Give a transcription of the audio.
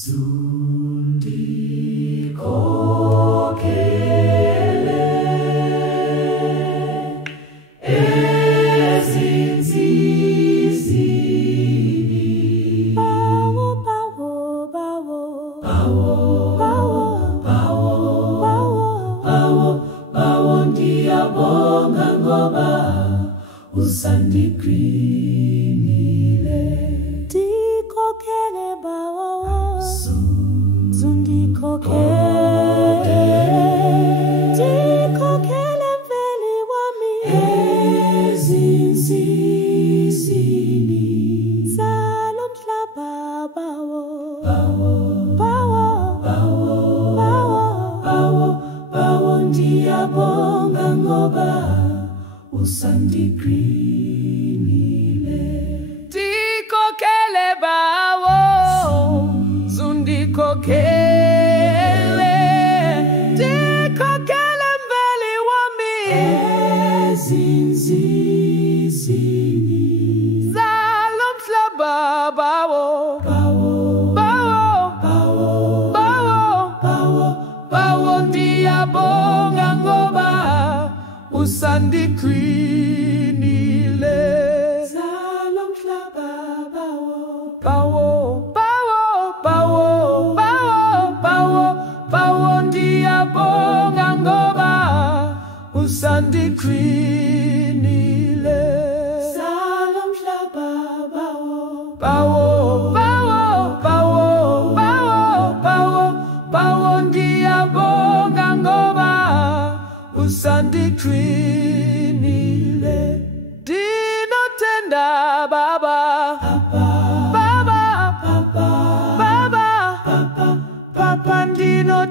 Zundikhokhele ezinsizini. Bawo, bawo, bawo, Bawo, bawo, bawo, bawo, bawo, bawo, ndiyabonga ngoba usandiqinile. Ndikhokhele bawo, Zundikhokhele, ndikhokhele mveli wami Ezinsizini. zalo mhlaba bawo, Bawo, bawo, bawo, bawo, bawo, bawo, ndiyabonga ngoba usandiqinile. Ndikhokhele bawo, Zundikhokhele, ndikhokhele mveli wami Ezinsizini. zalo mhlaba bawo, Bawo, bawo, bawo, bawo, bawo, bawo, ndiyabonga ngoba usandiqinile. zalo mhlaba bawo. Bawo, bawo, bawo, bawo, bawo, bawo, ndiyabonga ngoba usandiqinile. Zalo mhlaba bawo. Bawo, bawo, bawo, bawo, bawo, bawo, ndiyabonga ngoba usandiqinile. Ndinothanda baba, baba, Papa, baba, papa, papa, ndinothanda